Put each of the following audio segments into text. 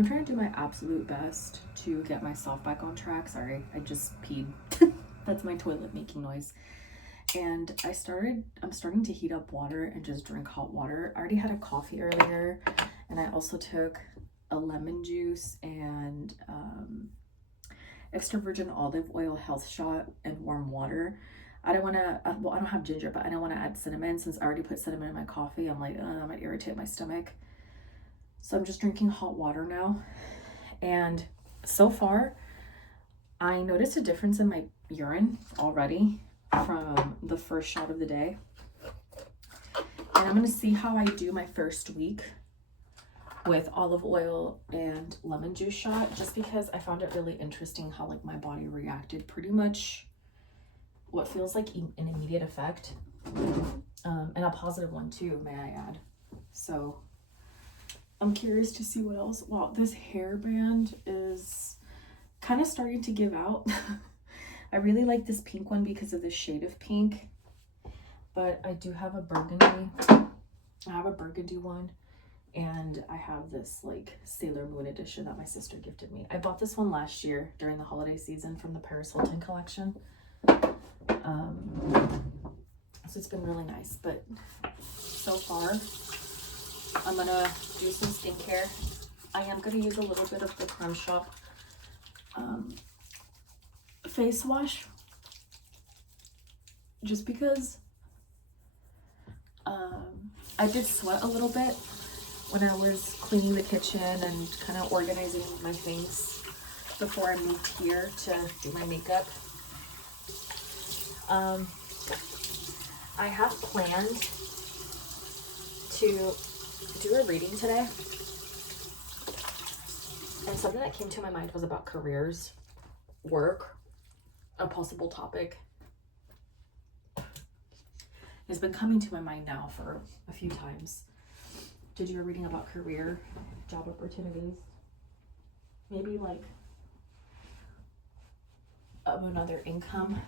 I'm trying to do my absolute best to get myself back on track. Sorry, I just peed. That's my toilet making noise. And I'm starting to heat up water and just drink hot water. I already had a coffee earlier, and I also took a lemon juice and extra virgin olive oil health shot and warm water. I don't want to, well, I don't have ginger, but I don't want to add cinnamon since I already put cinnamon in my coffee. I'm like, that might irritate my stomach. So I'm just drinking hot water now. And so far, I noticed a difference in my urine already from the first shot of the day. And I'm going to see how I do my first week with olive oil and lemon juice shot, just because I found it really interesting how like my body reacted pretty much what feels like an immediate effect, and a positive one too, may I add. So I'm curious to see what else. Wow, this hairband is kind of starting to give out. I really like this pink one because of the shade of pink, but I do have a burgundy. I have a burgundy one, and I have this like Sailor Moon edition that my sister gifted me. I bought this one last year during the holiday season from the Paris Hilton collection. So it's been really nice, but so far I'm gonna do some skincare. I am gonna use a little bit of the Creme Shop face wash, just because I did sweat a little bit when I was cleaning the kitchen and kind of organizing my things before I moved here to do my makeup. I have planned to do a reading today, and something that came to my mind was about careers, work, a possible topic. It's been coming to my mind now for a few times. To do a reading about career, job opportunities, maybe like of another income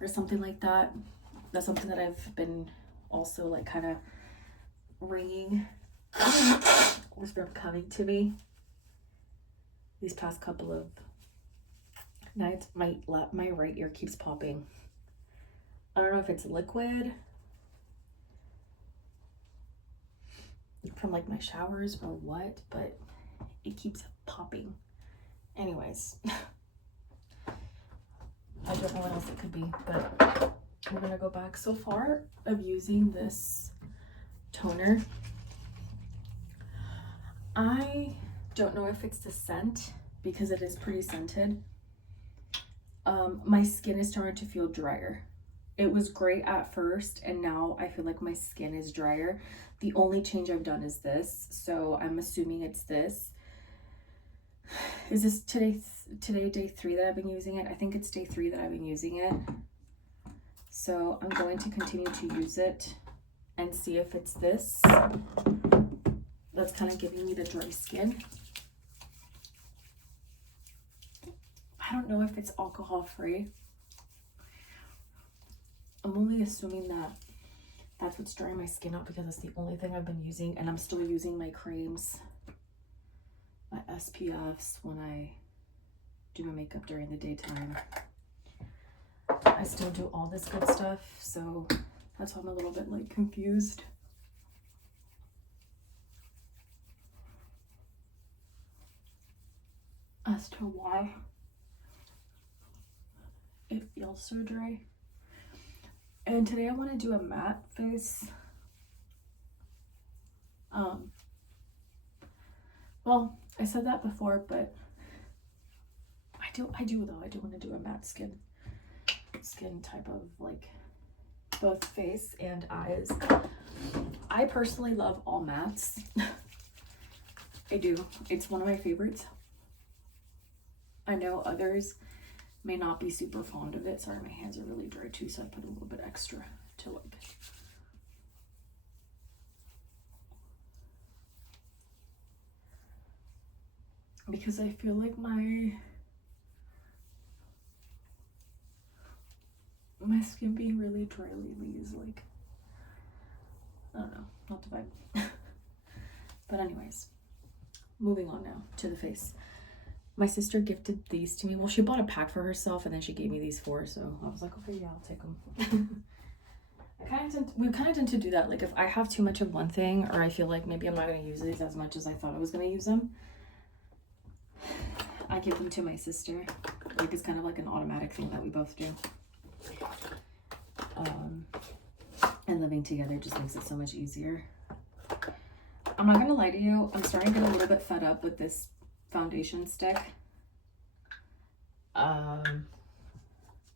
or something like that. That's something that I've been also like kind of ringing was been coming to me these past couple of nights. My right ear keeps popping. I don't know if it's liquid from like my showers or what, but it keeps popping. Anyways, I don't know what else it could be, but we're gonna go back. So far of using this toner, I don't know if it's the scent because it is pretty scented. My skin is starting to feel drier. It was great at first, and now I feel like my skin is drier. The only change I've done is this, so I'm assuming it's this. Is this today day 3 that I've been using it? I think it's day 3 that I've been using it. So I'm going to continue to use it and see if it's this that's kind of giving me the dry skin. I don't know if it's alcohol free. I'm only assuming that that's what's drying my skin out because it's the only thing I've been using, and I'm still using my creams, my SPFs when I do my makeup during the daytime. I still do all this good stuff, so that's why I'm a little bit like confused. As to why it feels so dry. And today I want to do a matte face. Well, I said that before, but I do though. I do want to do a matte skin type of like both face and eyes. I personally love all mattes. I do. It's one of my favorites. I know others may not be super fond of it. Sorry, my hands are really dry too, so I put a little bit extra to like. Because I feel like my skin being really dry lately is like, I don't know, not the vibe. But anyways, moving on now to the face. My sister gifted these to me. Well, she bought a pack for herself and then she gave me these 4. So I was like, okay, yeah, I'll take them. We kind of tend to do that. Like if I have too much of one thing, or I feel like maybe I'm not going to use these as much as I thought I was going to use them, I give them to my sister. Like it's kind of like an automatic thing that we both do. And living together just makes it so much easier. I'm not going to lie to you. I'm starting to get a little bit fed up with this foundation stick.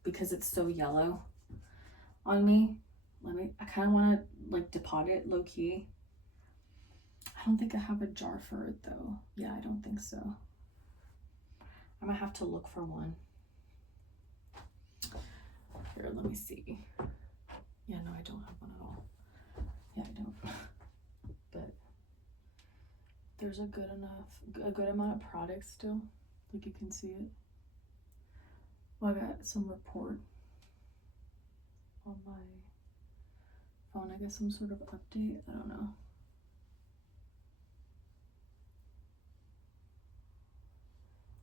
Because it's so yellow on me. I kind of want to like depot it low key. I don't think I have a jar for it though. Yeah, I don't think so. I might have to look for one. Here, let me see. Yeah, no, I don't have one at all. Yeah, I don't. But there's a good amount of product still. Like you can see it. Well, I got some report on my phone. I guess some sort of update. I don't know.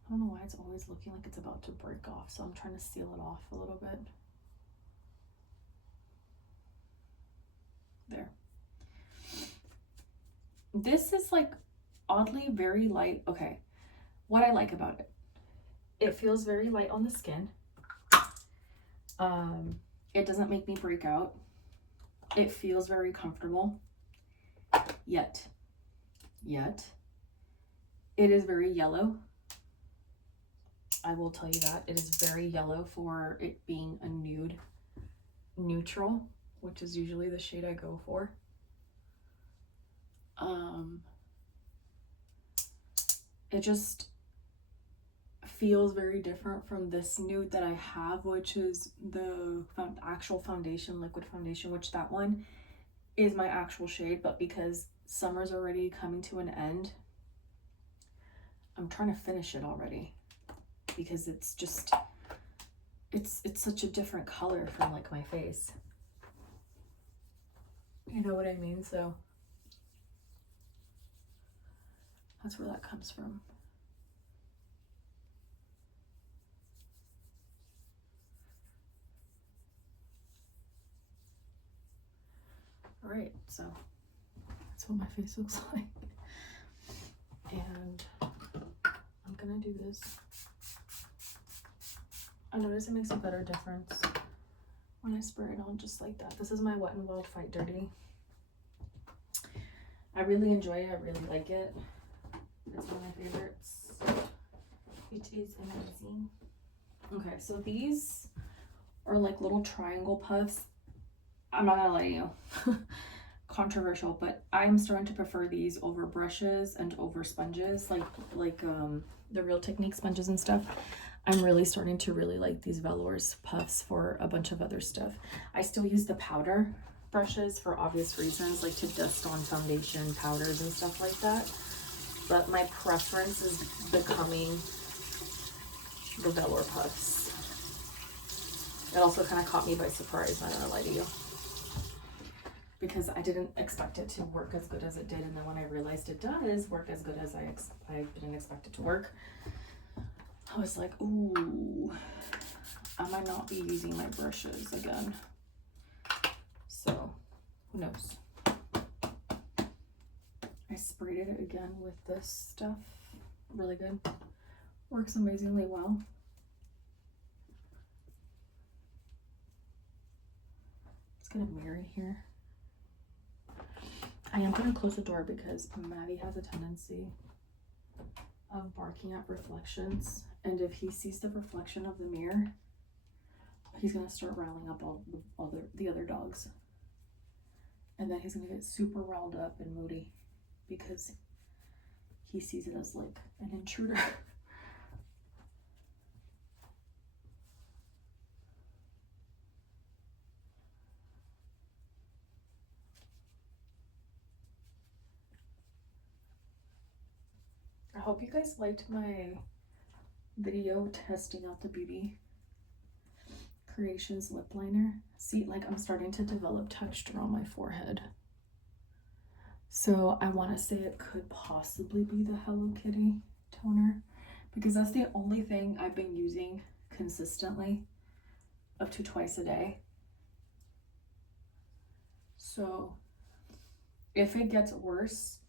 I don't know why it's always looking like it's about to break off, so I'm trying to seal it off a little bit. There. This is like oddly very light. Okay, what I like about it, it feels very light on the skin. It doesn't make me break out. It feels very comfortable. Yet it is very yellow. I will tell you that it is very yellow for it being a nude neutral, which is usually the shade I go for. It just feels very different from this nude that I have, which is the actual foundation, liquid foundation, which that one is my actual shade, but because summer's already coming to an end, I'm trying to finish it already because it's just it's such a different color from like my face. You know what I mean? So that's where that comes from. All right, so that's what my face looks like. And I'm gonna do this. I notice it makes a better difference when I spray it on just like that. This is my Wet n Wild Fight Dirty. I really enjoy it. I really like it. It's one of my favorites. It is amazing. Okay, so these are like little triangle puffs. I'm not gonna lie to you. Controversial, but I'm starting to prefer these over brushes and over sponges, like the Real Technique sponges and stuff. I'm really starting to really like these velours puffs for a bunch of other stuff. I still use the powder brushes for obvious reasons, like to dust on foundation powders and stuff like that. But my preference is becoming the velour puffs. It also kind of caught me by surprise, not gonna lie to you, because I didn't expect it to work as good as it did, and then when I realized it does work as good as I didn't expect it to work, I was like, ooh, I might not be using my brushes again. So, who knows? I sprayed it again with this stuff. Really good. Works amazingly well. Let's get a mirror here. I am going to close the door because Maddie has a tendency of barking at reflections, and if he sees the reflection of the mirror, he's going to start riling up all the other dogs, and then he's going to get super riled up and moody because he sees it as like an intruder. I hope you guys liked my video testing out the Beauty Creations lip liner. See, like I'm starting to develop texture on my forehead. So I want to say it could possibly be the Hello Kitty toner because that's the only thing I've been using consistently up to twice a day. So if it gets worse,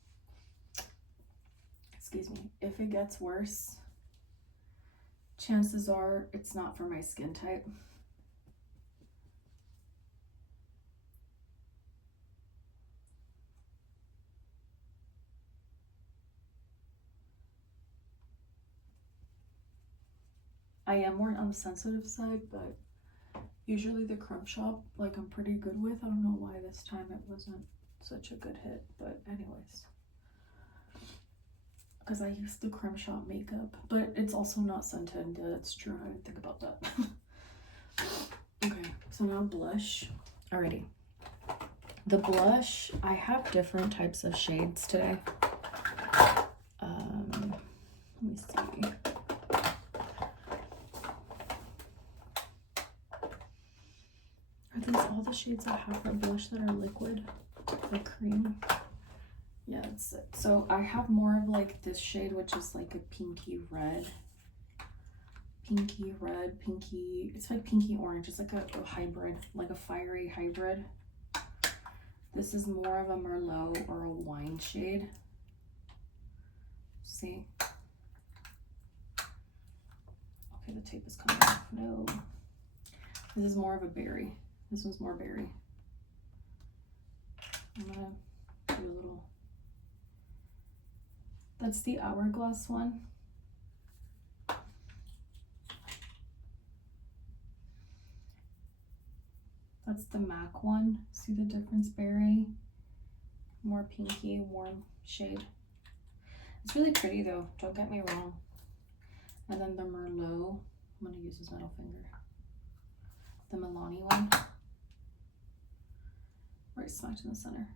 if it gets worse, chances are it's not for my skin type. I am more on the sensitive side, but usually the Crumb Shop, like, I'm pretty good with. I don't know why this time it wasn't such a good hit, but anyways. Because I use the Crumb Shop makeup, but it's also not scented. That's true. I didn't think about that. Okay, so now blush. Alrighty. The blush, I have different types of shades today. Let me see. Are these all the shades I have for blush that are liquid or cream? Yeah, that's it. So I have more of like this shade, which is like a pinky red, pinky, it's like pinky orange. It's like a hybrid, like a fiery hybrid. This is more of a Merlot or a wine shade. See? Okay, the tape is coming off. No. This is more of a berry. This one's more berry. I'm gonna do a little. That's the Hourglass one. That's the MAC one. See the difference? Berry, more pinky, warm shade. It's really pretty though, don't get me wrong. And then the Merlot, I'm gonna use this middle finger. The Milani one, right smack in the center.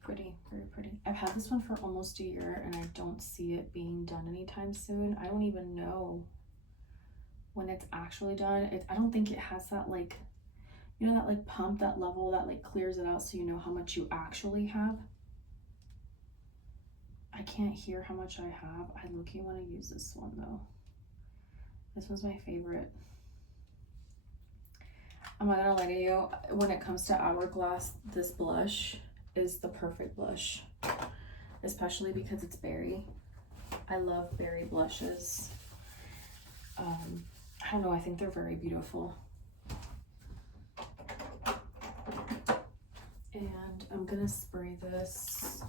Pretty, very pretty. I've had this one for almost a year and I don't see it being done anytime soon. I don't even know when it's actually done. I don't think it has that, like, you know, that like pump, that level that like clears it out so you know how much you actually have. I can't hear how much I have. I low-key want to use this one though. This was my favorite. I'm not gonna lie to you, when it comes to Hourglass, this blush is the perfect blush, especially because it's berry. I love berry blushes. I don't know, I think they're very beautiful. And I'm gonna spray this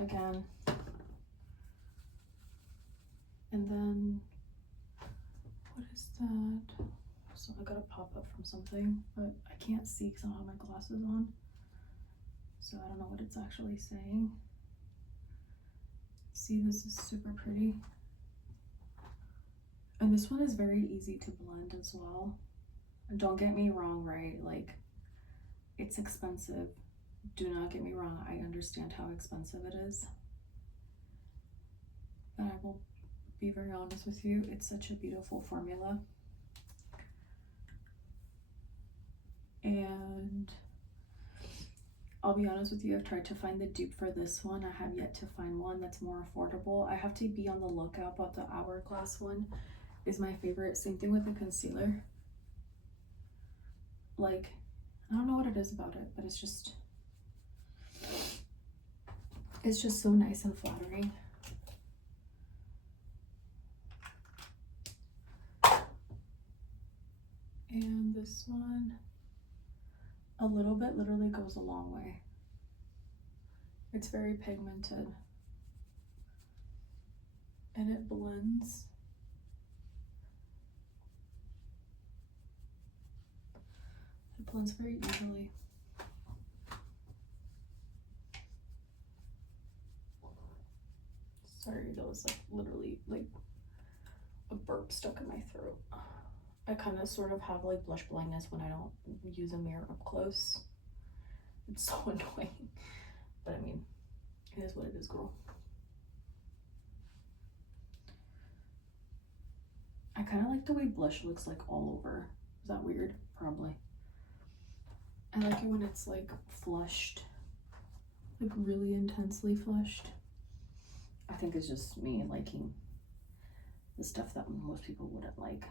again. And then, what is that? So I got a pop-up from something, but I can't see because I don't have my glasses on. So I don't know what it's actually saying. See, this is super pretty. And this one is very easy to blend as well. And don't get me wrong, right? Like, it's expensive. Do not get me wrong. I understand how expensive it is. But I will be very honest with you. It's such a beautiful formula. And I'll be honest with you, I've tried to find the dupe for this one. I have yet to find one that's more affordable. I have to be on the lookout, but the Hourglass one is my favorite. Same thing with the concealer. Like, I don't know what it is about it, but it's just so nice and flattering. And this one, a little bit literally goes a long way. It's very pigmented and it blends. It blends very easily. Sorry, that was like literally like a burp stuck in my throat. I kind of sort of have like blush blindness when I don't use a mirror up close. It's so annoying, but I mean, it is what it is, girl. I kind of like the way blush looks like all over. Is that weird? Probably. I like it when it's like flushed, like really intensely flushed. I think it's just me liking the stuff that most people wouldn't like.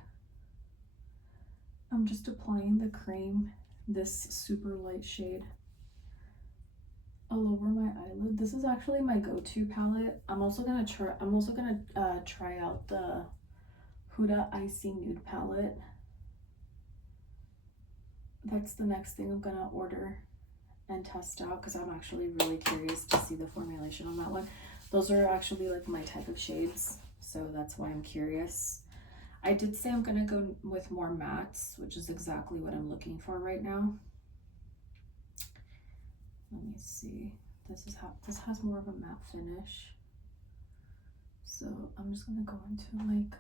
I'm just applying the cream, this super light shade, all over my eyelid. This is actually my go-to palette. I'm also gonna try out the Huda Icy Nude palette. That's the next thing I'm gonna order and test out because I'm actually really curious to see the formulation on that one. Those are actually like my type of shades, so that's why I'm curious. I did say I'm gonna go with more mattes, which is exactly what I'm looking for right now. Let me see. This has more of a matte finish. So I'm just gonna go into like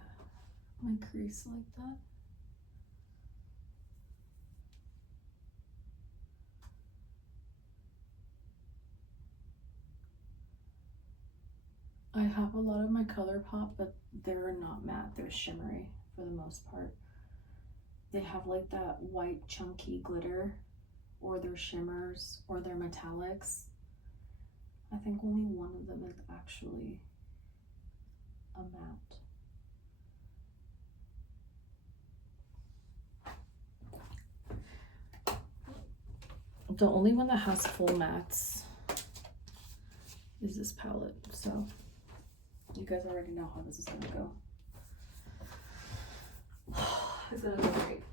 my crease like that. I have a lot of my ColourPop, but they're not matte, they're shimmery for the most part. They have like that white chunky glitter, or they're shimmers, or they're metallics. I think only one of them is actually a matte. The only one that has full mattes is this palette, so you guys already know how this is gonna go. It's gonna go great.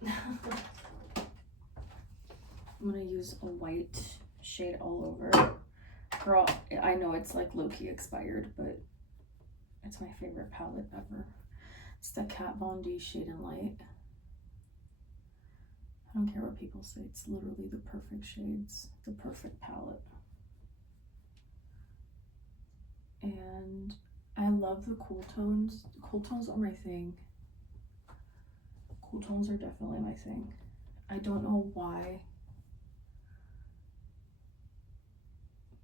I'm gonna use a white shade all over. Girl, I know it's like low-key expired, but it's my favorite palette ever. It's the Kat Von D Shade and Light. I don't care what people say, it's literally the perfect shades, the perfect palette. And I love the cool tones. Cool tones are my thing. Cool tones are definitely my thing. I don't know why,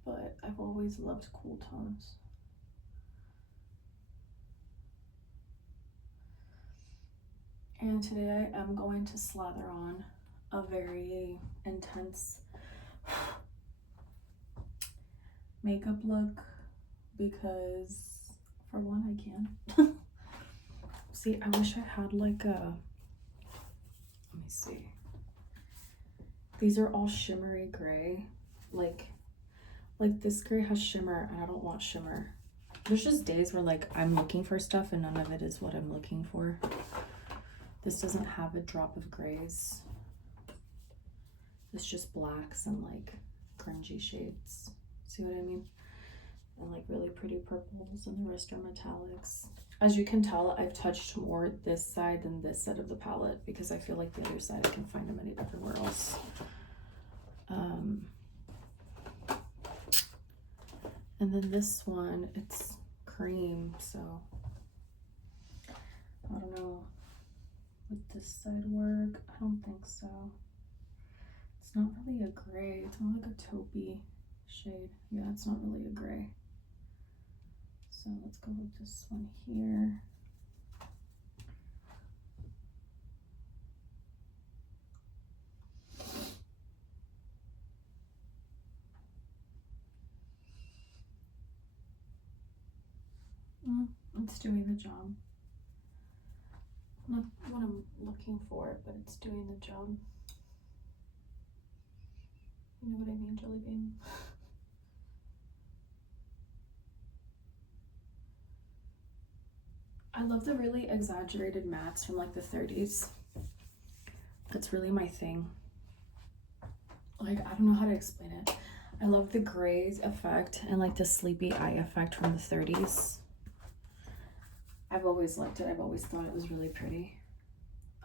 but I've always loved cool tones. And today I am going to slather on a very intense makeup look because, for one, I can. See, I wish I had like a, let me see. These are all shimmery gray. Like this gray has shimmer and I don't want shimmer. There's just days where like I'm looking for stuff and none of it is what I'm looking for. This doesn't have a drop of grays. It's just blacks and like grungy shades. See what I mean? And like really pretty purples, and the rest are metallics. As you can tell, I've touched more this side than this side of the palette because I feel like the other side I can find them any everywhere else. And then this one, it's cream, so I don't know. Would this side work? I don't think so. It's not really a gray, it's more like a taupey shade. Yeah, it's not really a gray. So let's go with this one here. It's doing the job. Not what I'm looking for, but it's doing the job. You know what I mean, Jelly Bean? I love the really exaggerated mattes from like the 30s. That's really my thing. Like, I don't know how to explain it. I love the grays effect and like the sleepy eye effect from the 30s. I've always liked it. I've always thought it was really pretty.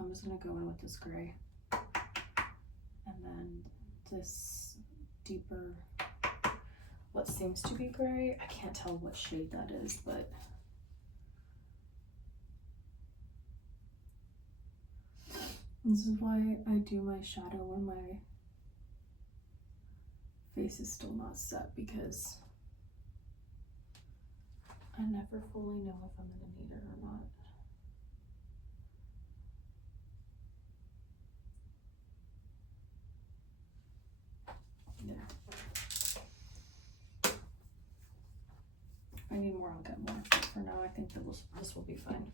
I'm just gonna go in with this gray. And then this deeper, what seems to be gray. I can't tell what shade that is, but this is why I do my shadow when my face is still not set, because I never fully know if I'm gonna need it or not. I need more, I'll get more. For now, I think that this will be fine.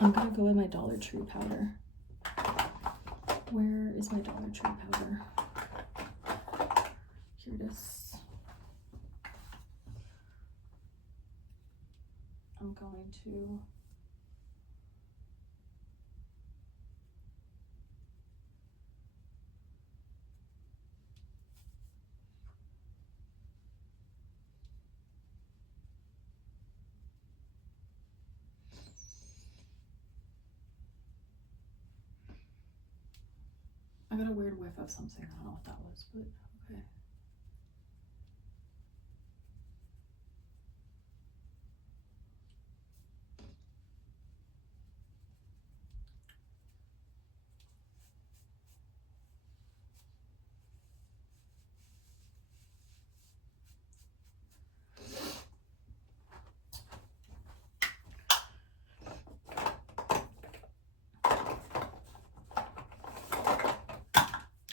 I'm gonna go with my Dollar Tree powder. Where is my Dollar Tree powder? Here it is. I'm going to I got a weird whiff of something. I don't know what that was, but okay.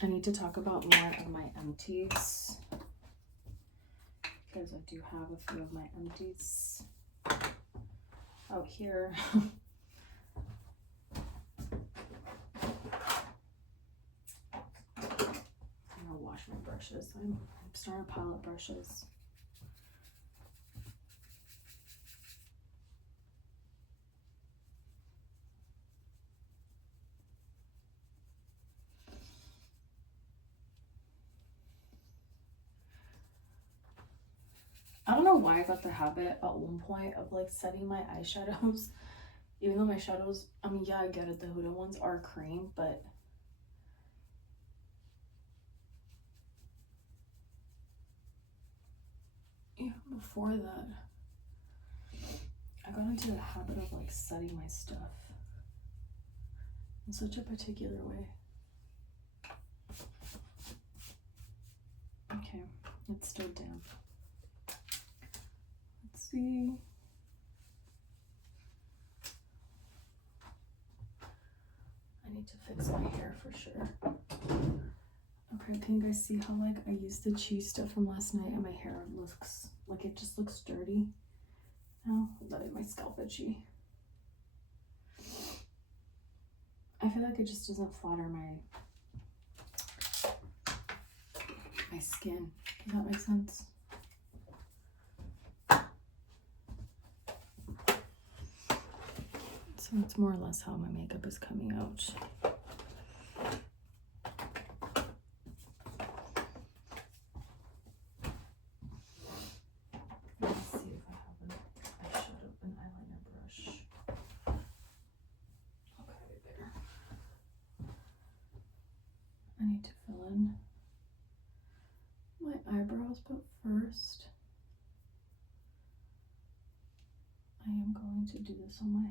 I need to talk about more of my empties because I do have a few of my empties out here. I'm gonna wash my brushes. I'm starting to pile up brushes. I don't know why I got the habit at one point of like setting my eyeshadows, even though my shadows, I mean, yeah, I get it, the Huda ones are cream, but even before that, I got into the habit of like setting my stuff in such a particular way. Okay, it's still damp. Let's see. I need to fix my hair for sure. Okay, can you guys see how like I used the cheese stuff from last night and my hair looks like it just looks dirty now? That made my scalp itchy. I feel like it just doesn't flatter my skin. Does that make sense? So that's more or less how my makeup is coming out. Let's see if I have an eyeliner brush. Okay, there. I need to fill in my eyebrows, but first I am going to do this on my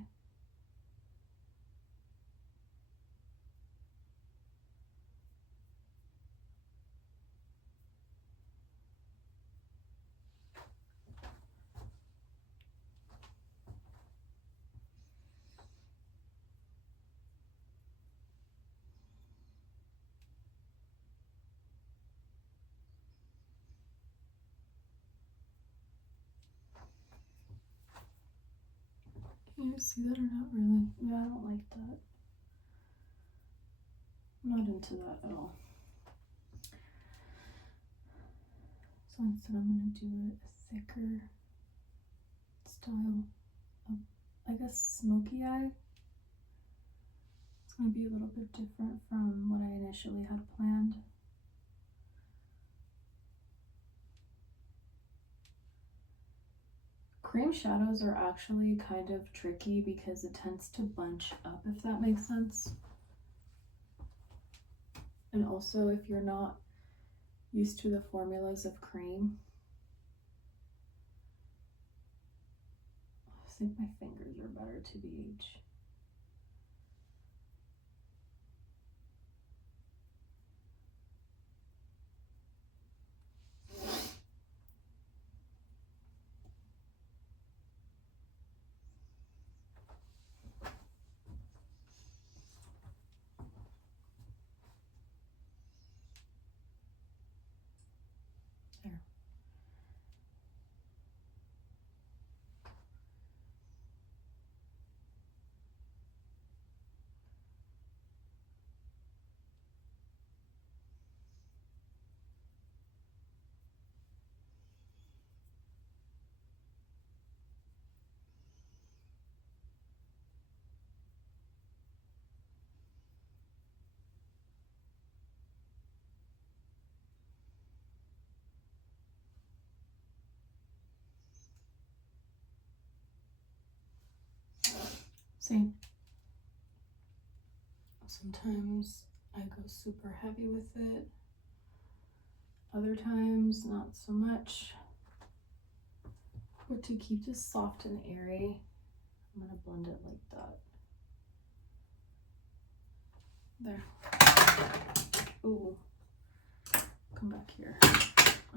Can you see that or not really? Yeah, I don't like that. I'm not into that at all. So instead I'm going to do a thicker style of, I guess, smoky eye. It's going to be a little bit different from what I initially had planned. Cream shadows are actually kind of tricky because it tends to bunch up, if that makes sense. And also, if you're not used to the formulas of cream, I think my fingers are better to BH. See? Sometimes I go super heavy with it. Other times, not so much. But to keep this soft and airy, I'm going to blend it like that. There. Ooh. Come back here.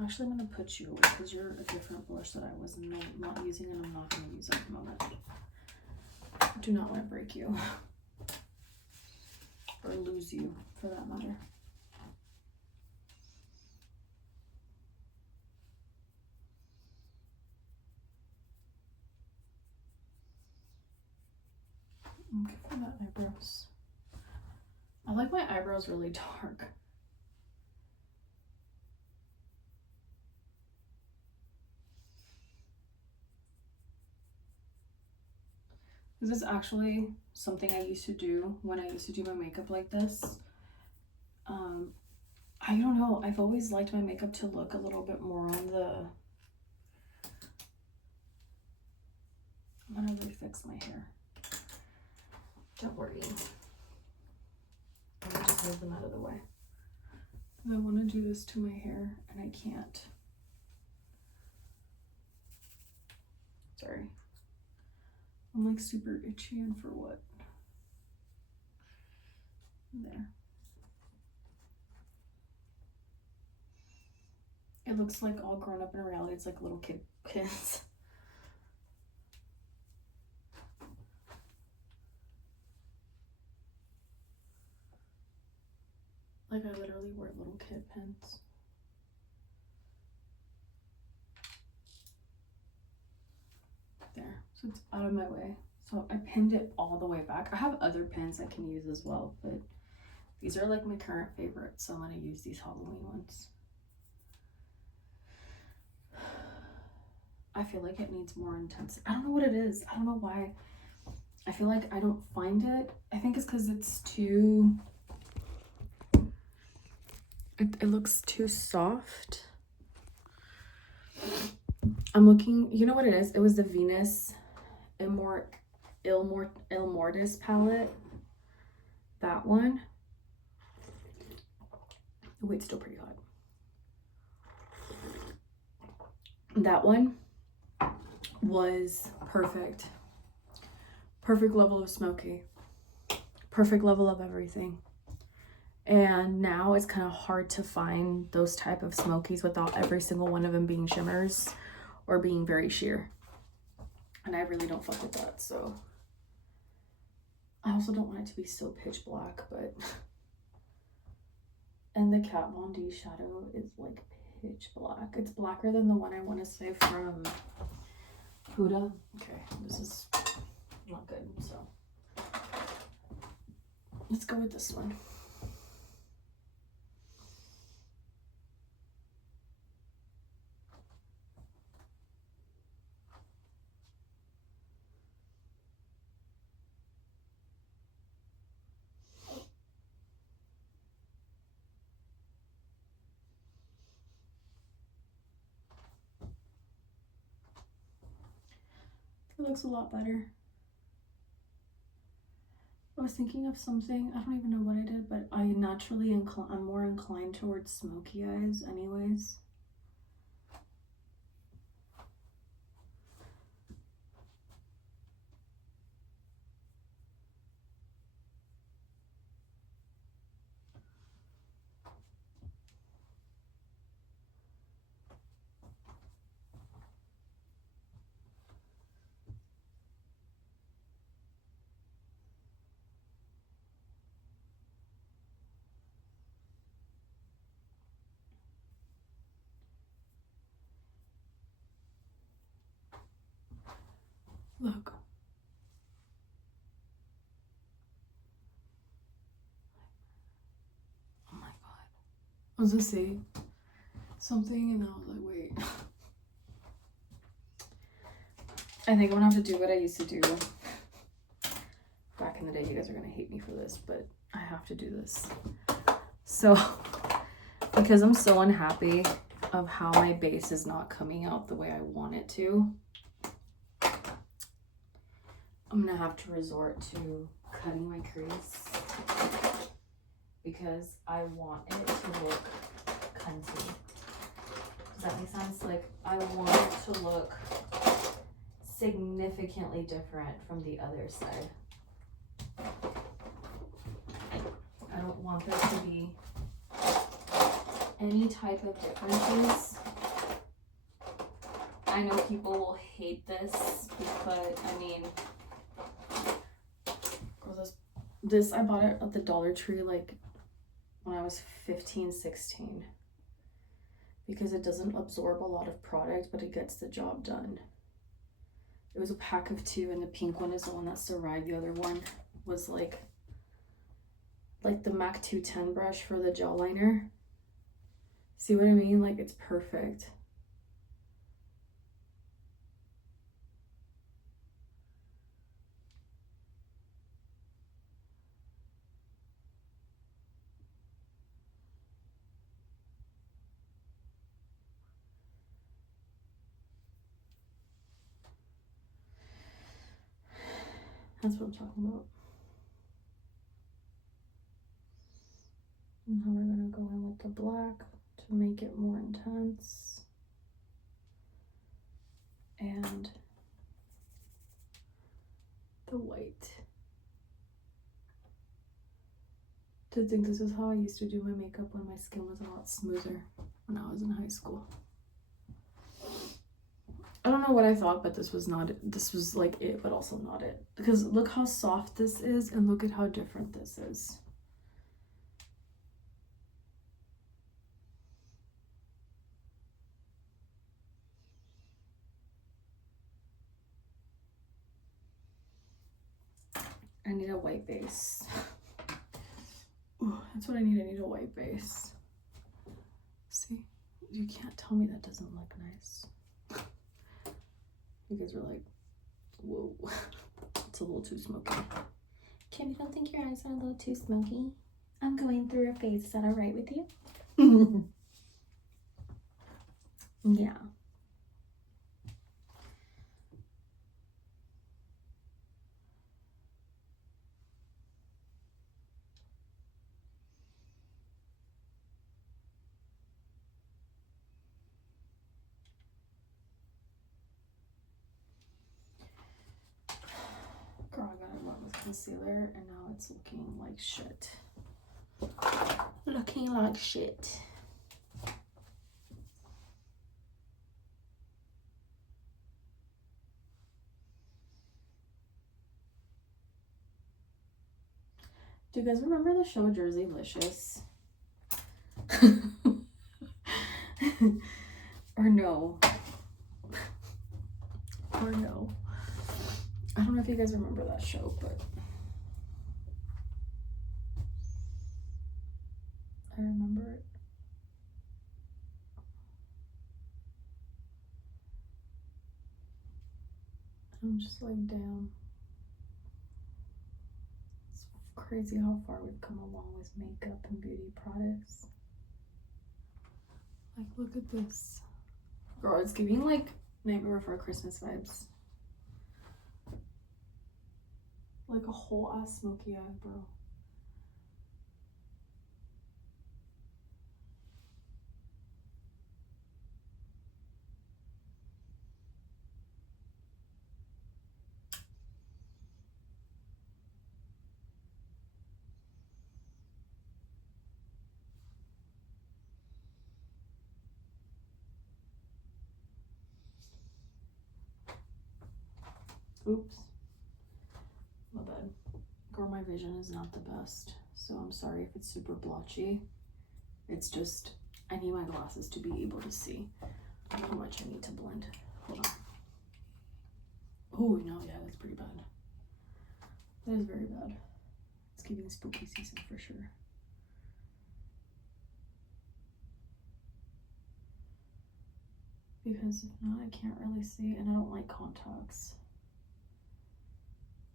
Actually, I'm going to put you away because you're a different blush that I was not using and I'm not going to use at the moment. I do not want to break you. Or lose you, for that matter. Okay, for the eyebrows. I like my eyebrows really dark. This is actually something I used to do when I used to do my makeup like this. I don't know. I've always liked my makeup to look a little bit more on the... I'm gonna refix my hair. Don't worry. I'm gonna just move them out of the way. I want to do this to my hair and I can't. Sorry. I'm like super itchy and for what? There. It looks like all grown up in reality. It's like little kids. Like I literally wear little kid pins. There, so it's out of my way. So I pinned it all the way back. I have other pins I can use as well, but these are like my current favorites, so I'm gonna use these Halloween ones. I feel like it needs more intensity. I don't know what it is. I don't know why. I feel like I don't find it. I think it's because it's too... It looks too soft. I'm looking... You know what it is? It was the Venus Il Mortis palette. That one. Oh, it's still pretty hot. That one was perfect. Perfect level of smoky. Perfect level of everything. And now it's kind of hard to find those type of smokies without every single one of them being shimmers or being very sheer. And I really don't fuck with that, so. I also don't want it to be so pitch black, but. And the Kat Von D shadow is like pitch black. It's blacker than the one I want to say from Huda. Okay, this is not good, so. Let's go with this one. It looks a lot better. I was thinking of something, I don't even know what I did, but I naturally I'm more inclined towards smoky eyes anyways. Look. Oh my god. I was gonna say something and I was like, wait. I think I'm gonna have to do what I used to do back in the day. You guys are gonna hate me for this, but I have to do this. So, because I'm so unhappy of how my base is not coming out the way I want it to, I'm gonna have to resort to cutting my crease because I want it to look cunty. Does that make sense? Like, I want it to look significantly different from the other side. I don't want there to be any type of differences. I know people will hate this, but I mean, this I bought it at the Dollar Tree like when I was 15, 16, because it doesn't absorb a lot of product, but it gets the job done. It was a pack of 2, and the pink one is the one that's arrived. The other one was like the MAC 210 brush for the gel liner. See what I mean? Like, it's perfect. That's what I'm talking about. And now we're gonna go in with the black to make it more intense. And the white. To think this is how I used to do my makeup when my skin was a lot smoother when I was in high school. I don't know what I thought, but this was not it. This was like it, but also not it. Because look how soft this is, and look at how different this is. I need a white base. Ooh, that's what I need. I need a white base. See? You can't tell me that doesn't look nice. You guys are like, whoa, it's a little too smoky. Kim, you don't think your eyes are a little too smoky? I'm going through a phase. Is that all right with you? Yeah. Girl, I got it wet with concealer, and now it's looking like shit. Looking like shit. Do you guys remember the show Jerseylicious? Or no? Or no? I don't know if you guys remember that show, but I remember it. I'm just like, damn. It's crazy how far we've come along with makeup and beauty products. Like, look at this. Girl, it's giving like Nightmare Before Christmas vibes. Like a whole ass smoky eyebrow. Oops. My bad. Girl, my vision is not the best, so I'm sorry if it's super blotchy. It's just, I need my glasses to be able to see how much I need to blend. Hold on. Oh, no, yeah, that's pretty bad. That is very bad. It's giving spooky season for sure. Because if not, I can't really see, and I don't like contacts.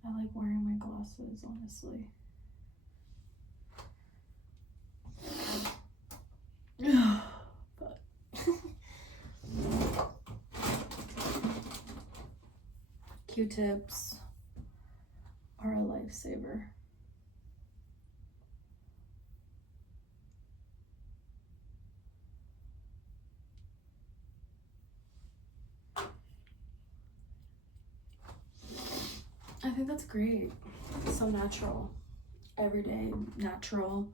I like wearing my glasses, honestly. But Q-tips. are a lifesaver. I think that's great. So natural, everyday, natural,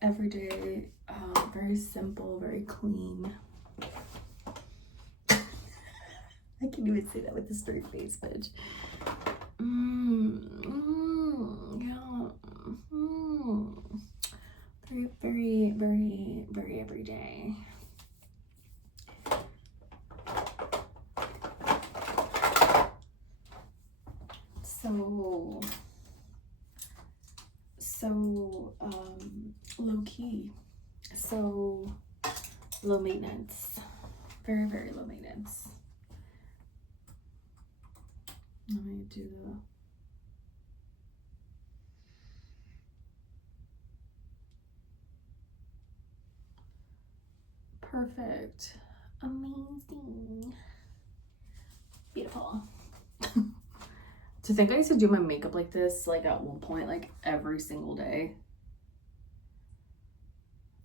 everyday, very simple, very clean. I can't even say that with a straight face, bitch. Yeah. Very, very, very, very everyday. So low key, so low maintenance, very, very low maintenance. Let me do the perfect, amazing, beautiful. To think I used to do my makeup like this, like at one point, like every single day.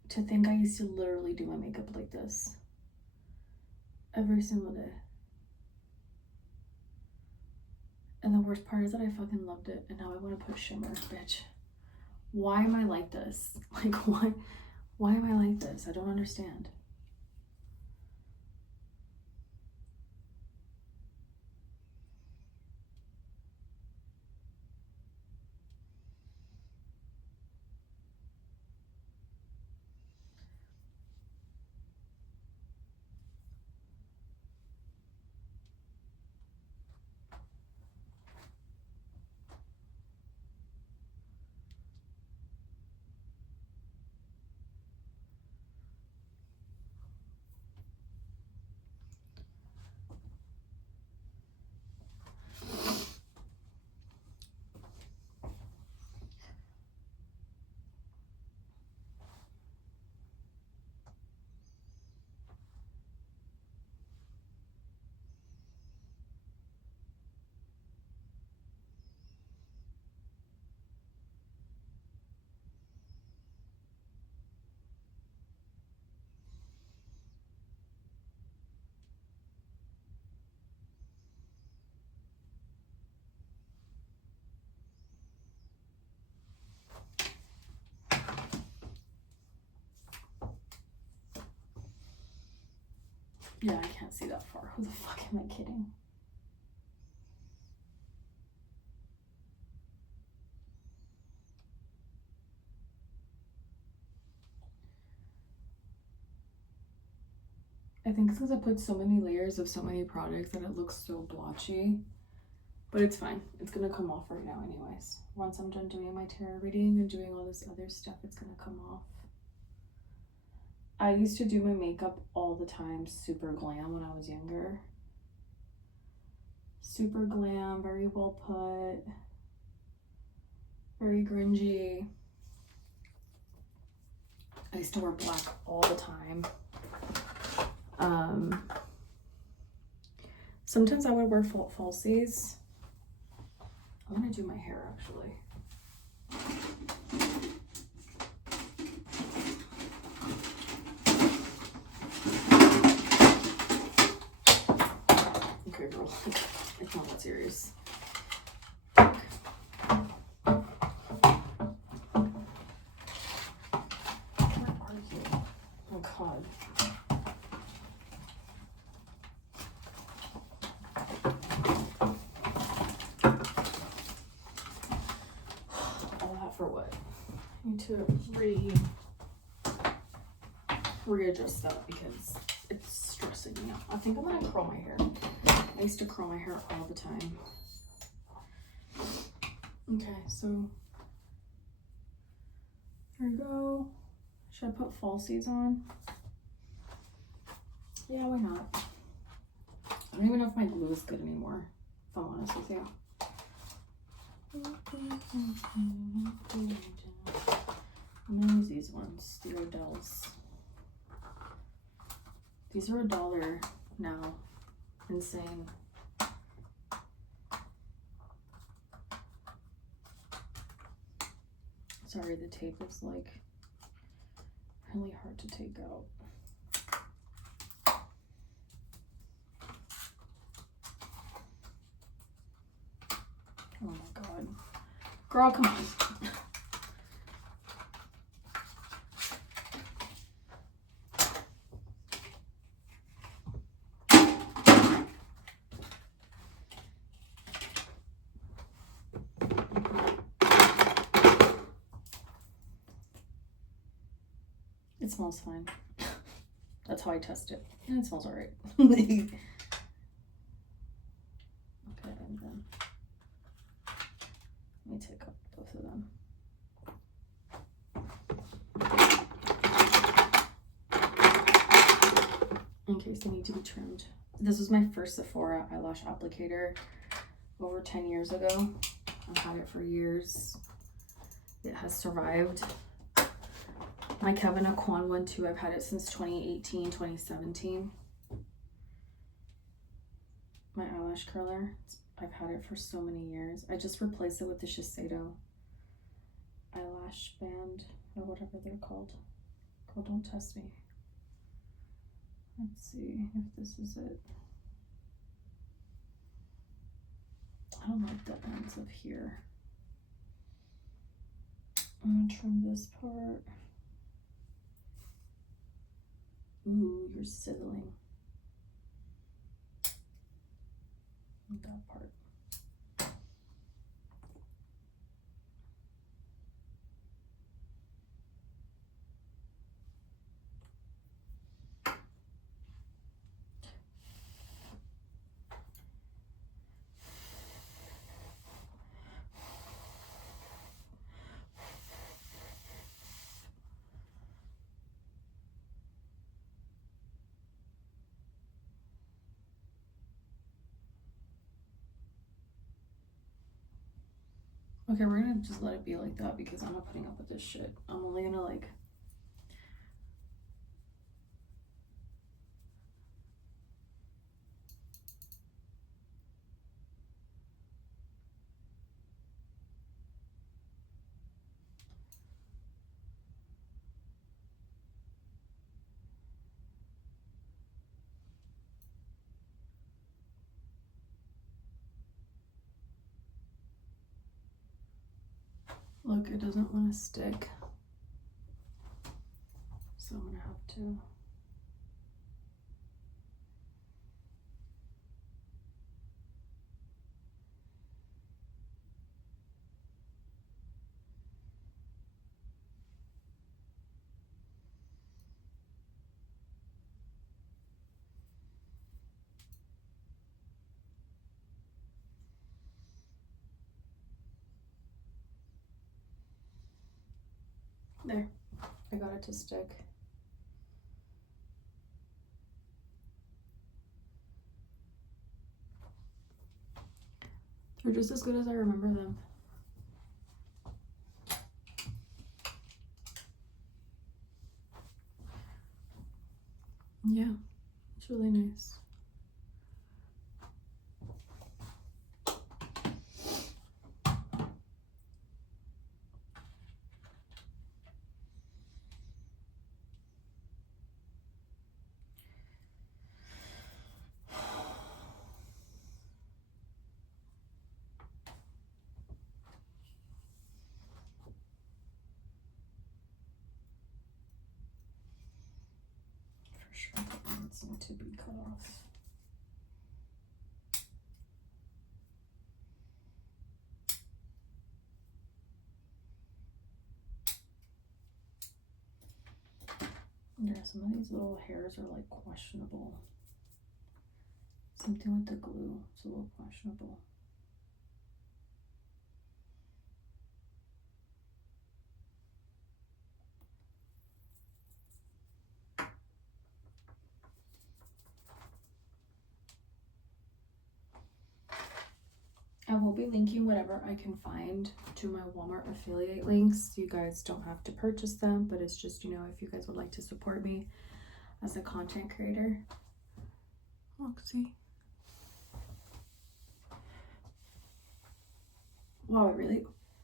To think I used to literally do my makeup like this every single day. And the worst part is that I fucking loved it, and now I want to put shimmer, bitch. Why am I like this? Like, why am I like this? I don't understand. Yeah, I can't see that far. Who the fuck am I kidding? I think it's because I put so many layers of so many products that it looks so blotchy. But it's fine. It's gonna come off right now anyways. Once I'm done doing my tarot reading and doing all this other stuff, it's gonna come off. I used to do my makeup all the time, super glam when I was younger. Super glam, very well put, very grungy. I used to wear black all the time. Sometimes I would wear falsies. I'm gonna do my hair actually. Okay, girl, it's not that serious. Where are you? Oh God. All that for what? I need to readjust that because it's stressing me out. I think I'm gonna curl my hair. I used to curl my hair all the time. Okay, so here we go. Should I put falsies on? Yeah, why not? I don't even know if my glue is good anymore, if I'm honest with you. I'm gonna use these ones, the Odell's. These are $1 now. Insane. Sorry, the tape is like really hard to take out. Oh my god. Girl, come on. It smells fine. That's how I test it. And it smells alright. Okay, and then let me take up both of them. In case they need to be trimmed. This was my first Sephora eyelash applicator over 10 years ago. I've had it for years. It has survived. My Kevin Aquan one too. I've had it since 2018, 2017. My eyelash curler. I've had it for so many years. I just replaced it with the Shiseido eyelash band or whatever they're called. Girl, don't test me. Let's see if this is it. I don't like the ends of here. I'm gonna trim this part. Ooh, you're sizzling. That part. Okay, we're gonna just let it be like that because I'm not putting up with this shit. I'm only gonna like look, it doesn't want to stick. So I'm gonna have to. There, I got it to stick. They're just as good as I remember them. Yeah, it's really nice. For sure, the ends need to be cut off. Yeah, some of these little hairs are like questionable. Something with the glue, it's a little questionable. I will be linking whatever I can find to my Walmart affiliate links. You guys don't have to purchase them, but it's just, you know, if you guys would like to support me as a content creator. Look, see? Wow, it really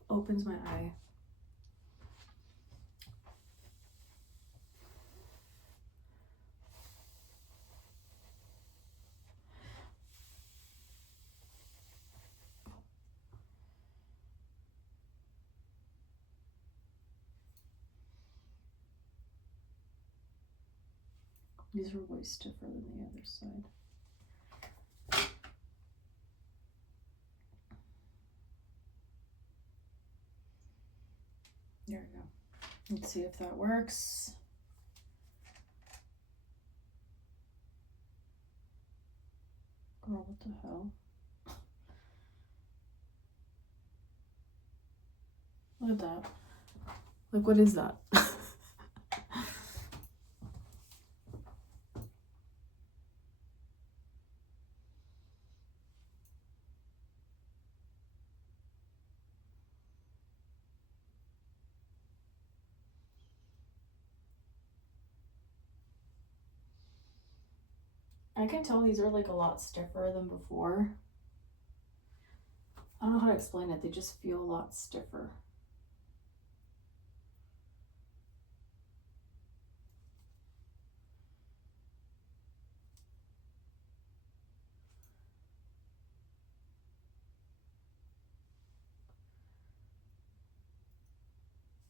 opens my eye. These are way stiffer than the other side. There we go. Let's see if that works. Girl, what the hell? Look at that. Like, what is that? I can tell these are like a lot stiffer than before. I don't know how to explain it. They just feel a lot stiffer.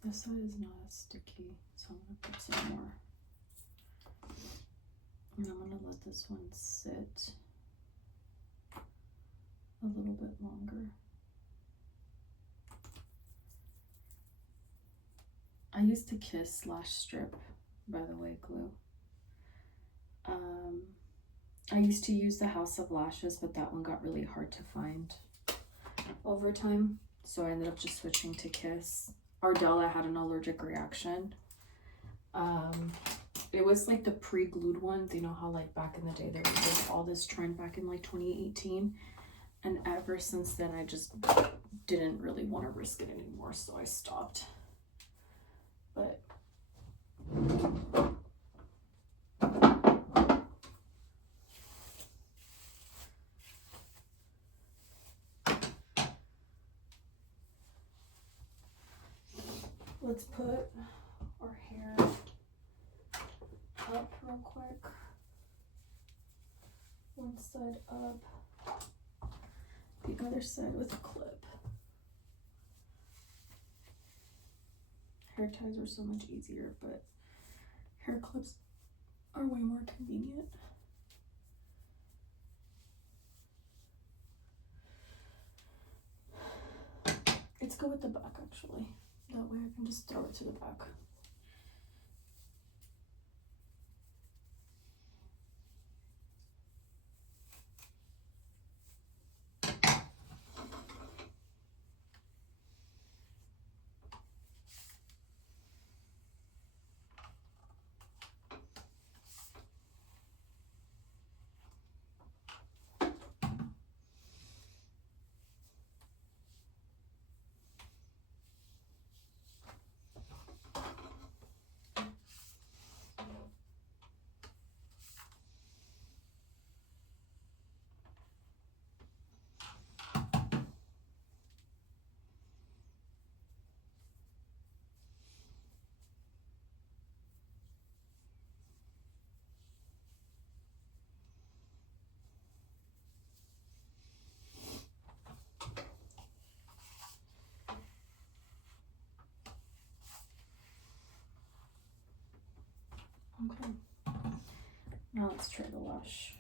This side is not as sticky, so I'm gonna put some more. And I'm gonna let this one sit a little bit longer. I used to kiss / strip, by the way, glue. I used to use the House of Lashes, but that one got really hard to find over time, so I ended up just switching to Kiss. Ardella had an allergic reaction. It was like the pre-glued ones, you know how like back in the day there was like all this trend back in like 2018, and ever since then I just didn't really want to risk it anymore, so I stopped. But let's put our hair up real quick. One side up, the other side with a clip. Hair ties are so much easier, but hair clips are way more convenient. Let's go with the back actually. That way I can just throw it to the back. Okay, now let's try the lash.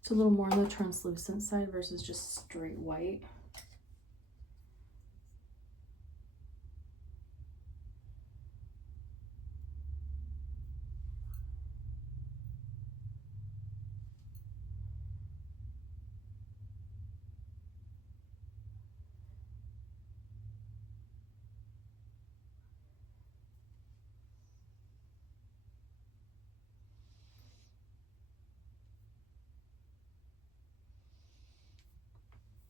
It's a little more on the translucent side versus just straight white.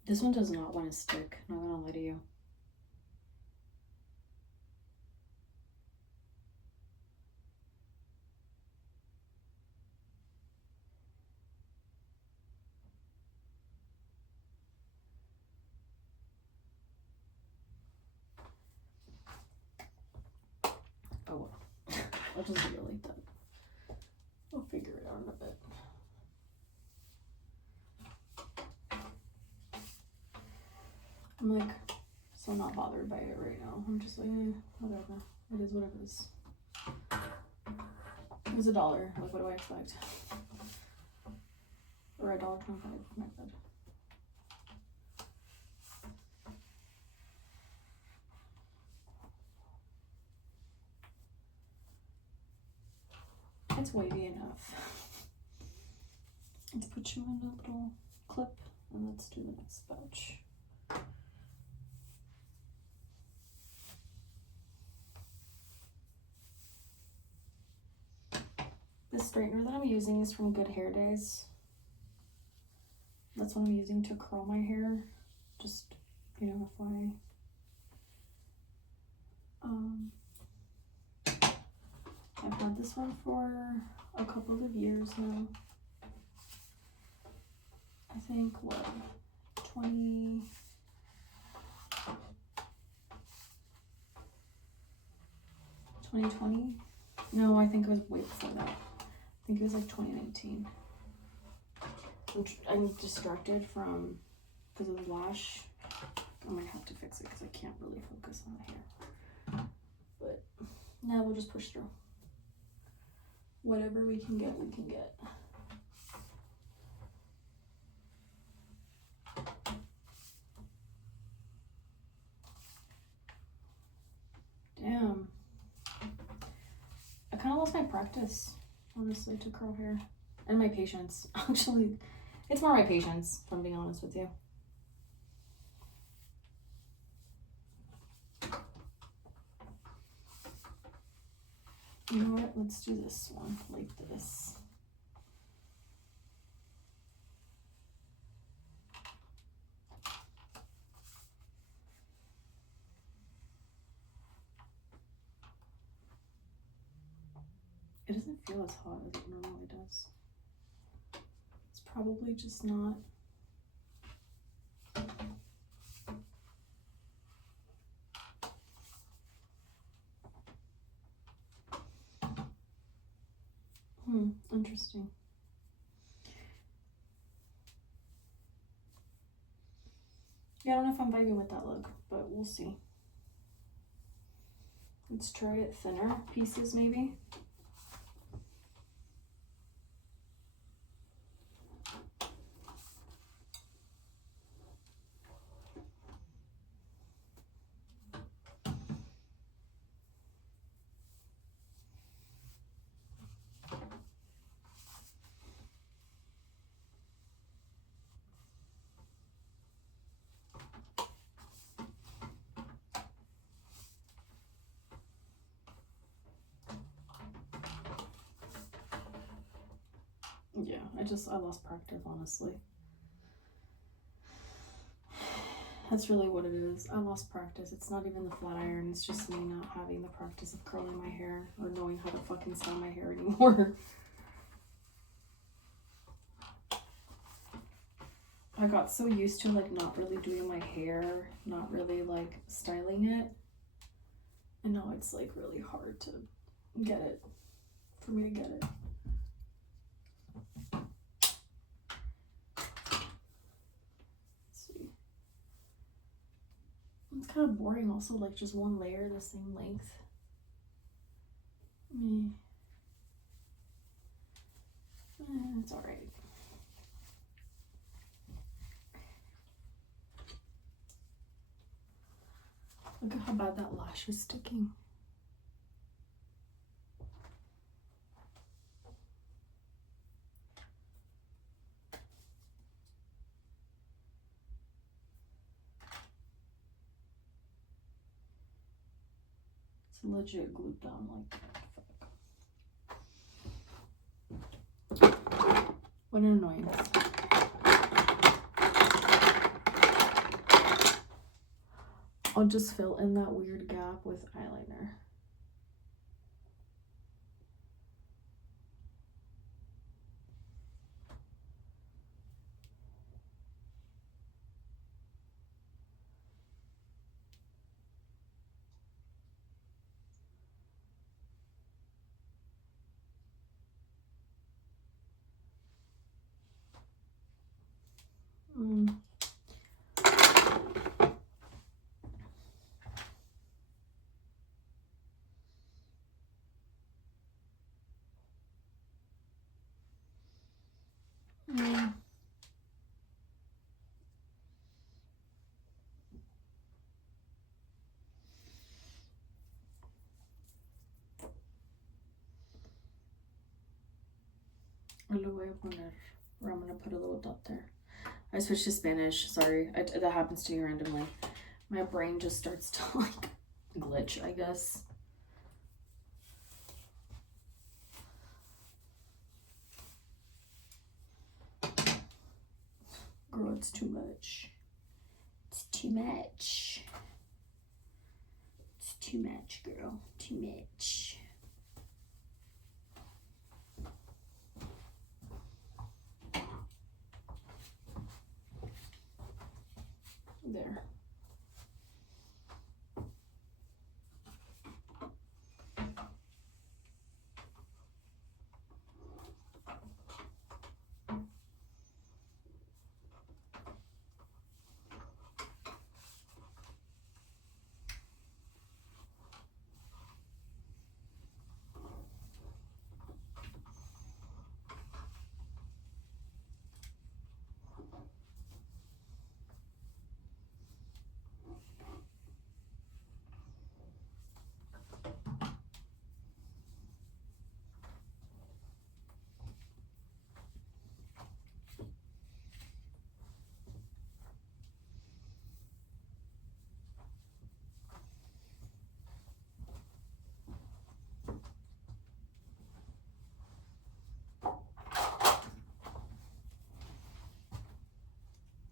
This one does not want to stick, not gonna lie to you. Oh well, I'll just leave it like that. We'll figure it out in a bit. I'm like so not bothered by it right now. I'm just like, whatever. It is what it is. was $1. Like, what do I expect? Or $1.25. My bad. It's wavy enough. Let's put you in a little clip and let's do the next pouch. This straightener that I'm using is from Good Hair Days. That's what I'm using to curl my hair. Just, you know, FYI. I've had this one for a couple of years now. I think, what, 2020? No, I think it was way before that. I think it was like 2019. I'm distracted from, because of the lash. I might have to fix it because I can't really focus on the hair. But now we'll just push through. Whatever we can get, we can get. Damn. I kind of lost my practice, honestly, to curl hair. And my patience. Actually, it's more my patience, if I'm being honest with you. You know what? Let's do this one like this. It doesn't feel as hot as it normally does. It's probably just not. Interesting. Yeah, I don't know if I'm vibing with that look, but we'll see. Let's try it thinner pieces maybe. Yeah, I lost practice, honestly. That's really what it is. I lost practice. It's not even the flat iron. It's just me not having the practice of curling my hair or knowing how to fucking style my hair anymore. I got so used to like not really doing my hair, not really like styling it. And now it's like really hard to get it, for me to get it. It's kind of boring also, like just one layer the same length. It's alright. Look at how bad that lash is sticking. It's legit glued down like that. What an annoyance. I'll just fill in that weird gap with eyeliner. Lo voy a poner, or I'm gonna put a little dot there. I switched to Spanish. Sorry, that happens to me randomly. My brain just starts to like glitch, I guess. Girl, it's too much. It's too much. It's too much, girl. Too much. There.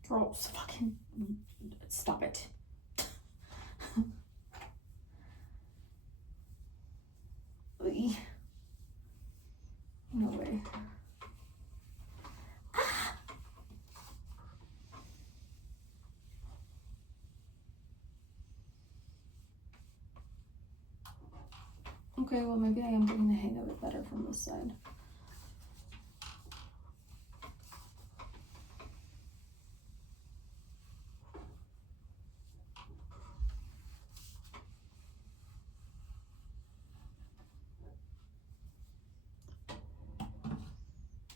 Girl, fucking stop it. No way. Okay, well maybe I am getting the hang of it better from this side.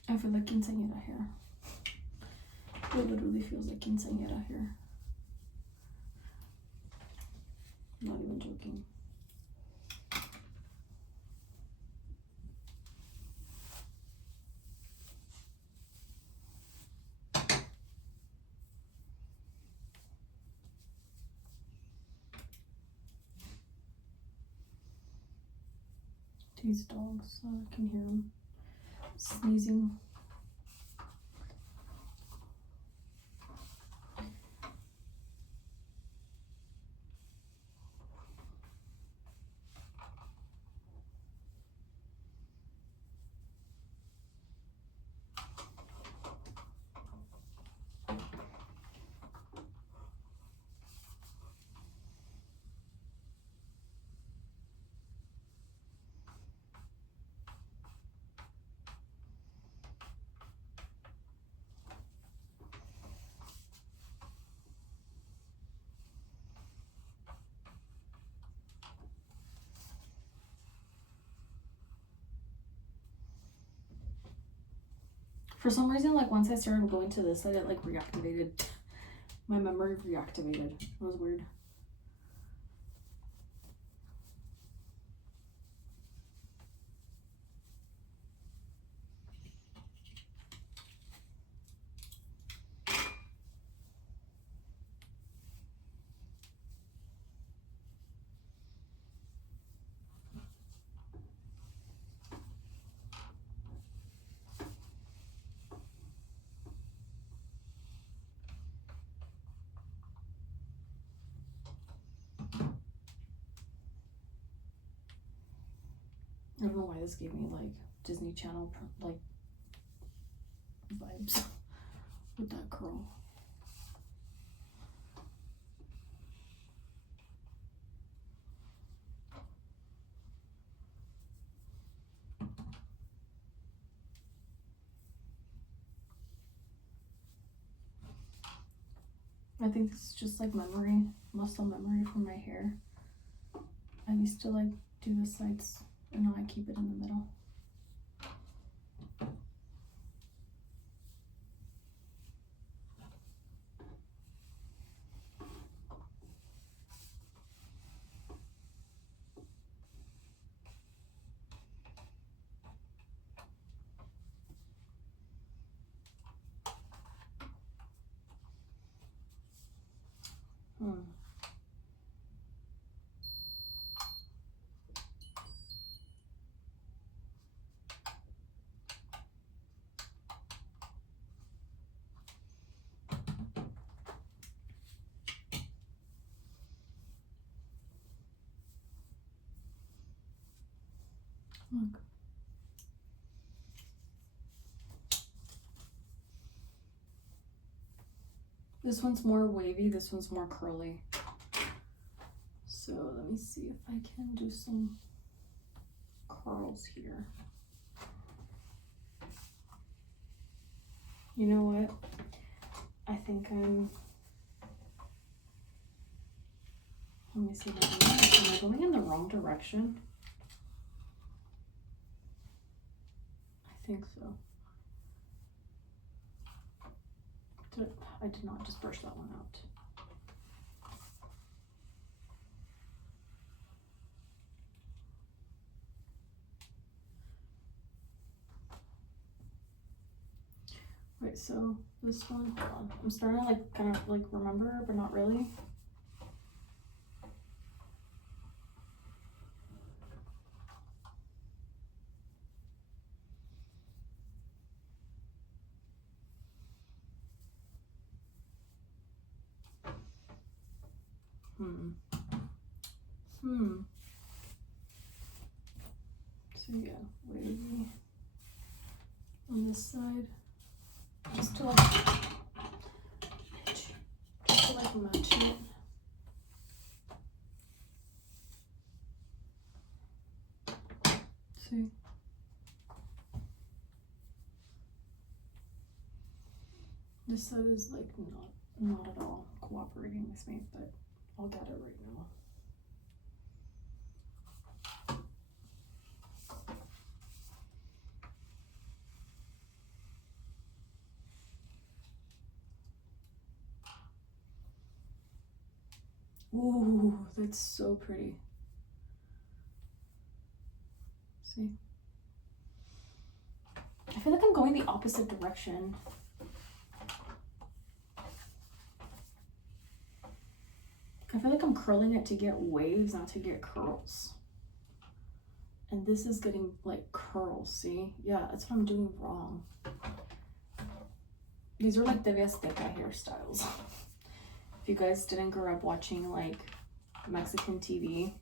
I feel like quinceañera here. It literally feels like quinceañera here. Not even joking. These dogs, I can hear them sneezing. For some reason, like once I started going to this side, it like reactivated. My memory reactivated. It was weird. I don't know why this gave me like Disney Channel like vibes with that curl. I think this is just like memory, muscle memory from my hair. I used to like do the sides and now I keep it in the middle. Look. This one's more wavy, this one's more curly. So let me see if I can do some curls here. You know what? I think let me see if am I going in the wrong direction? I think so. I did not just brush that one out. Wait, so this one, hold on. I'm starting to like kind of like remember, but not really. So yeah, wavy on this side. Just to like match it. See? This side is like not at all cooperating with me, but I'll get it right now. Ooh, that's so pretty. See? I feel like I'm going the opposite direction. I feel like I'm curling it to get waves, not to get curls. And this is getting like curls, see? Yeah, that's what I'm doing wrong. These are like the Azteca hairstyles. If you guys didn't grow up watching like Mexican TV,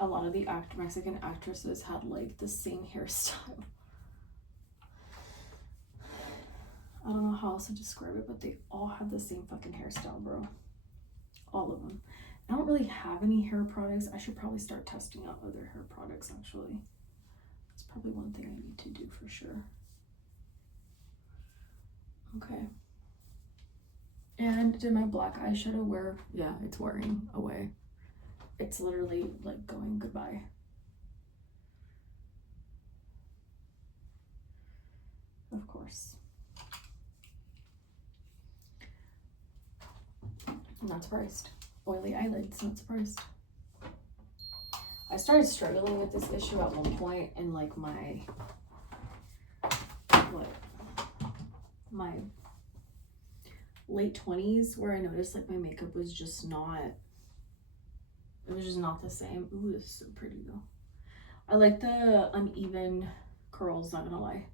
a lot of the Mexican actresses had like the same hairstyle. I don't know how else to describe it, but they all have the same fucking hairstyle, bro. All of them. I don't really have any hair products. I should probably start testing out other hair products, actually. That's probably one thing I need to do for sure. Okay. And did my black eyeshadow wear? Yeah, it's wearing away. It's literally like going goodbye. Of course. I'm not surprised. Oily eyelids, not surprised. I started struggling with this issue at one point in like my late 20s, where I noticed like my makeup was just not, it was just not the same. Ooh, this is so pretty though. I like the uneven curls, not gonna lie.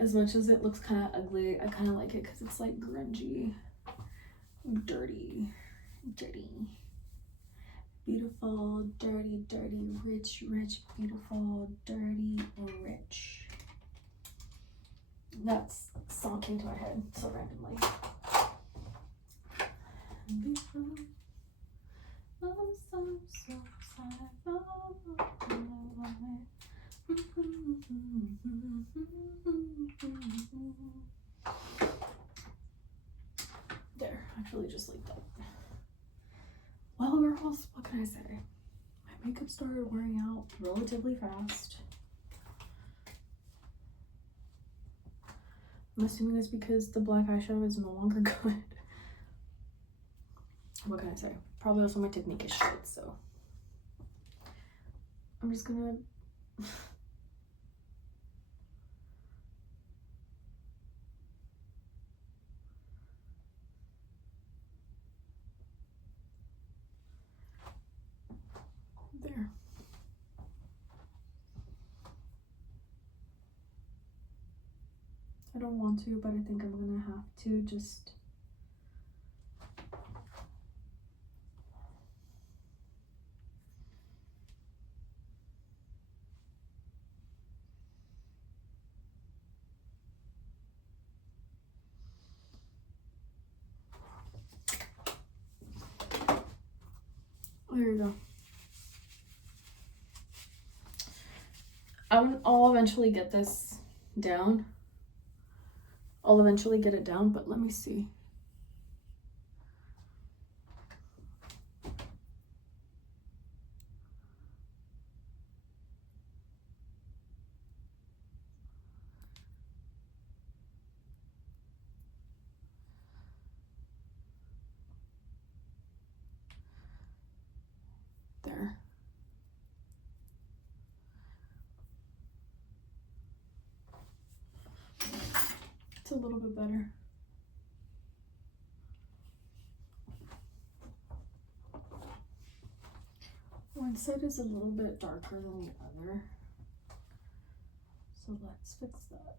As much as it looks kind of ugly, I kind of like it because it's like grungy, dirty, beautiful, dirty, rich, beautiful, dirty, rich. That song came to my head so randomly. There, actually just like that. Well, girls, what can I say? My makeup started wearing out relatively fast. I'm assuming it's because the black eyeshadow is no longer good. What can I say? Probably also my technique is shit, so I'm just gonna I don't want to, but I think I'm gonna have to just. There you go. I'll eventually get this down. I'll eventually get it down, but let me see. There. It's a little bit better. One side is a little bit darker than the other. So let's fix that.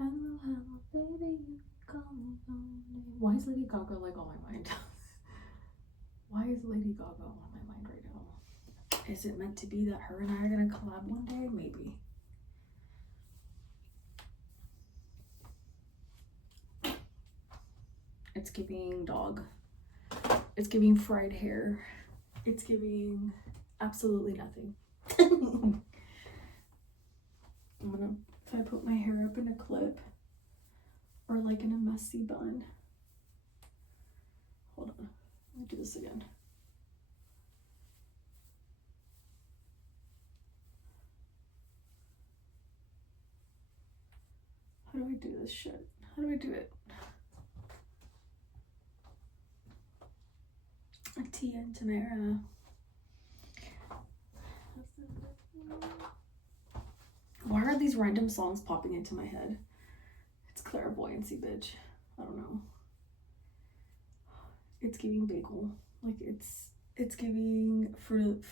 Hello, hello, baby, you call me on name. Why is Lady Gaga like on my mind? Why is Lady Gaga on my mind right now? Is it meant to be that her and I are gonna collab one day? Maybe. It's giving dog. It's giving fried hair. It's giving absolutely nothing. I'm gonna, if I put my hair up in a clip or like in a messy bun. Hold on, let me do this again. How do I do this shit? How do I do it? Tia and Tamara. Why are these random songs popping into my head? It's clairvoyancy, bitch. I don't know. It's giving bagel. Like it's giving fruit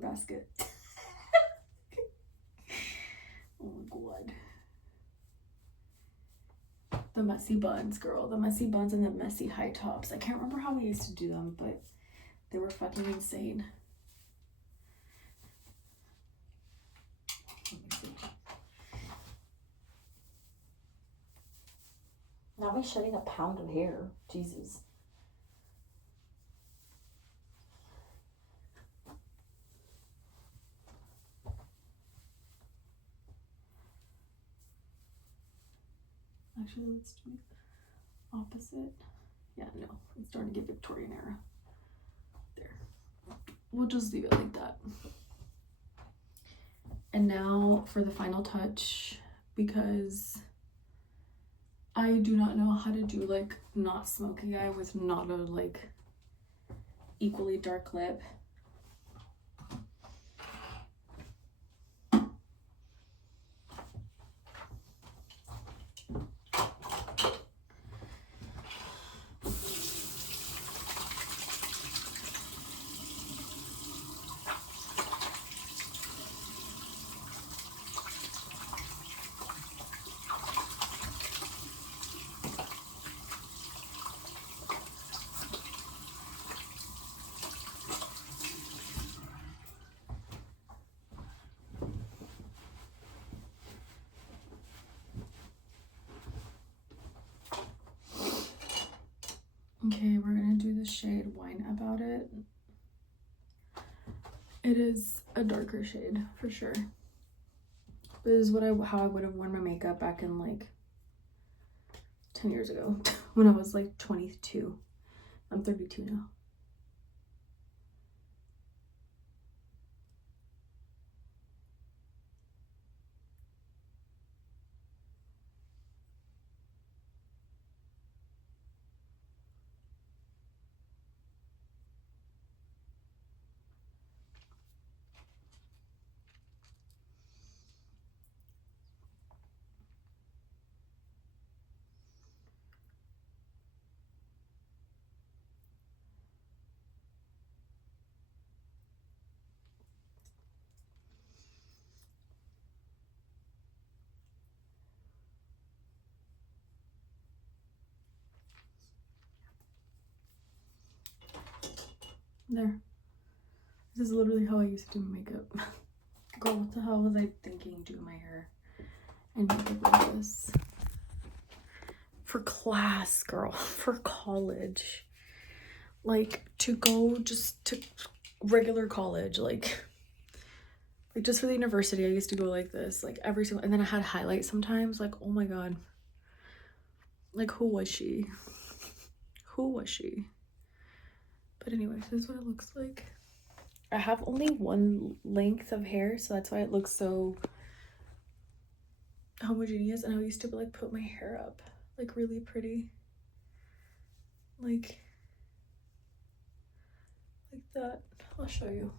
basket. Oh my god. The messy buns, girl. The messy buns and the messy high tops. I can't remember how we used to do them, but they were fucking insane. Now we're shedding a pound of hair. Jesus. Actually, let's do opposite. Yeah, no, it's starting to get Victorian era. There. We'll just leave it like that. And now for the final touch, because I do not know how to do like not smoky eye with not a like equally dark lip. Okay, we're gonna do the shade Wine About It. It is a darker shade for sure. This is how I would have worn my makeup back in like 10 years ago when I was like 22. I'm 32 now. There. This is literally how I used to do my makeup. Girl, what the hell was I thinking doing my hair and makeup like this? For class, girl. For college. Like, to go just to regular college. Like just for the university, I used to go like this. Like, every single... And then I had highlights sometimes. Like, oh my god. Like, who was she? Who was she? But anyway, this is what it looks like. I have only one length of hair, so that's why it looks so homogeneous. And I used to like put my hair up like really pretty, like that. I'll show you.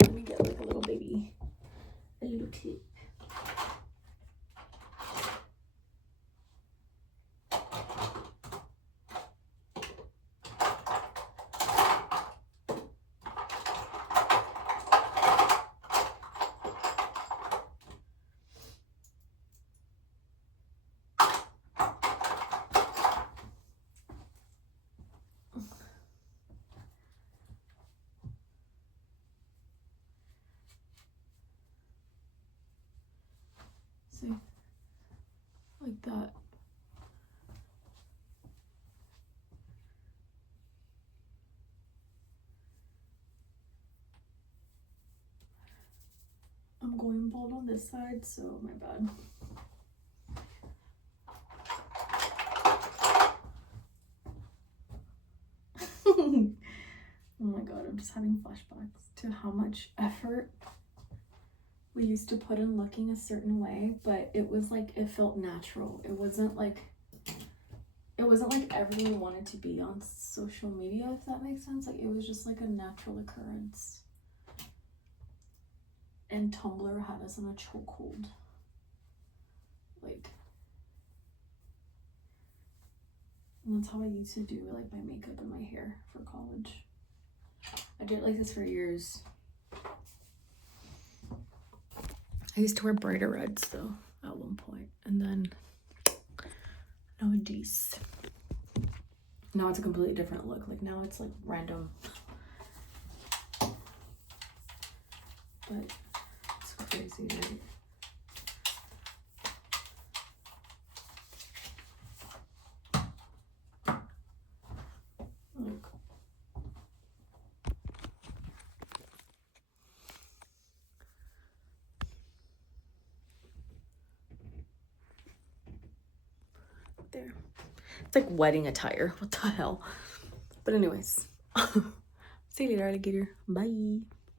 Let me get like a little tip. See, like that. I'm going bald on this side, so my bad. Oh my god, I'm just having flashbacks to how much effort we used to put in looking a certain way, but it was like, it felt natural. It wasn't like everyone wanted to be on social media, if that makes sense. Like, it was just like a natural occurrence. And Tumblr had us in a chokehold. Like, and that's how I used to do like my makeup and my hair for college. I did like this for years. I used to wear brighter reds though at one point, and then nowadays, now it's a completely different look. Like, now it's like random, but it's crazy, right? Look. There. It's like wedding attire. What the hell? But anyways, see you later, alligator. Bye.